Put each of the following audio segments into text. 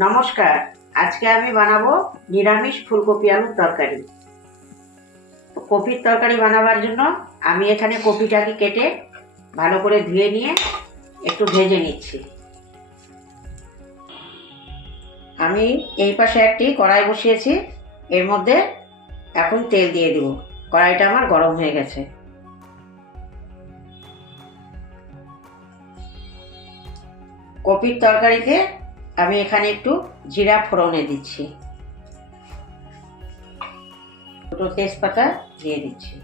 নমস্কার। আজকে আমি বানাবো নিরামিষ ফুলকপি আলুর তরকারি। কপির তরকারি বানাবার জন্য আমি এখানে কপিটাকে কেটে ভালো করে ধুয়ে নিয়ে একটু ভেজে নিচ্ছি। আমি এই পাশে একটি কড়াই বসিয়েছি, এর মধ্যে এখন তেল দিয়ে দেব। কড়াইটা আমার গরম হয়ে গেছে। কপির তরকারিতে আমি এখানে একটু জিরা ফোড়নে দিচ্ছি, দুটো তেজপাতা দিয়ে দিচ্ছি।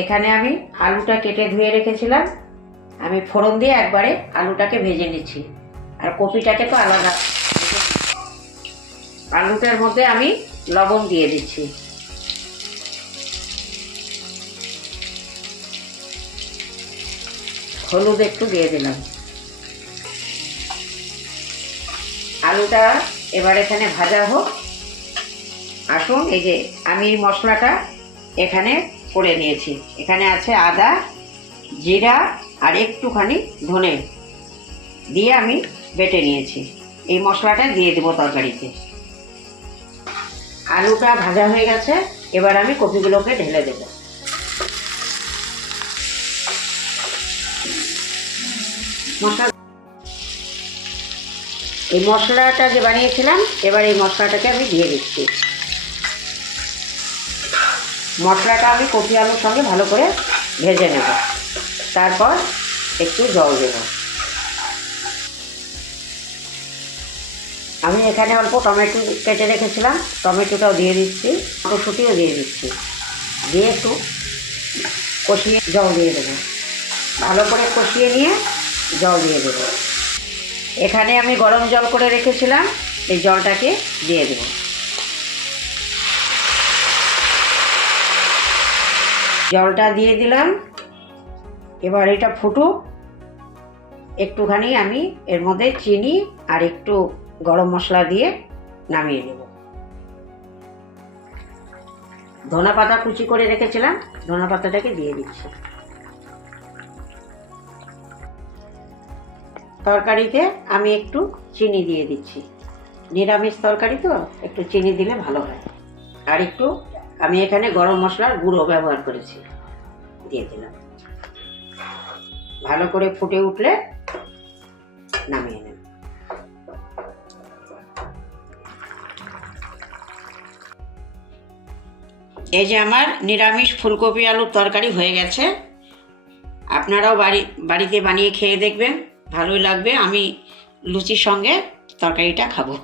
এখানে আমি আলুটা কেটে ধুয়ে রেখেছিলাম, আমি ফোড়ন দিয়ে একবারে আলুটাকে ভেজে নিচ্ছি, আর কপিটাকে তো আলাদা। আলুটার মধ্যে আমি লবণ দিয়ে দিচ্ছি, হলুদ একটু দিয়ে দিলাম। আলুটা এবার এখানে ভাজা হোক। আসুন, এই যে আমি মশলাটা এখানে করে নিয়েছি। এখানে আছে আদা, জিরা আর একটুখানি ধনে দিয়ে আমি বেটে নিয়েছি। এই মশলাটা দিয়ে দেবো তরকারিতে। আলুটা ভাজা হয়ে গেছে, এবার আমি কপিগুলোকে ঢেলে দেব। এই মশলাটা যে বানিয়েছিলাম, এবার এই মশলাটাকে আমি দিয়ে দিচ্ছি। মশলাটা আমি কপি আলুর সঙ্গে ভালো করে ভেজে নেব, তারপর একটু জল দেব। আমি এখানে অল্প টমেটো কেটে রেখেছিলাম, টমেটোটাও দিয়ে দিচ্ছি, মটরশুঁটিও দিয়ে দিচ্ছি, দিয়ে একটু কষিয়ে জল দিয়ে দেবো। ভালো করে কষিয়ে নিয়ে জল দিয়ে দেবো। এখানে আমি গরম জল করে রেখেছিলাম, এই জলটাকে দিয়ে দেব। জলটা দিয়ে দিলাম, এবার এটা ফুটুক। একটুখানি আমি এর মধ্যে চিনি আর একটু গরম মশলা দিয়ে নামিয়ে নেব। ধনে পাতা কুচি করে রেখেছিলাম, ধনে পাতাটাকে দিয়ে দিচ্ছি। তরকারিতে আমি একটু চিনি দিয়ে দিচ্ছি, নিরামিষ তরকারি তো একটু চিনি দিলে ভালো হয়। আর একটু আমি এখানে গরম মশলার গুঁড়ো ব্যবহার করেছি, দিয়ে দিলাম। ভালো করে ফুটে উঠলে নামিয়ে নেব। এই যে আমার নিরামিষ ফুলকপি আলুর তরকারি হয়ে গেছে। আপনারাও বাড়িতে বানিয়ে খেয়ে দেখবেন, ভালোই লাগবে। আমি লুচির সঙ্গে তরকারিটা খাবো।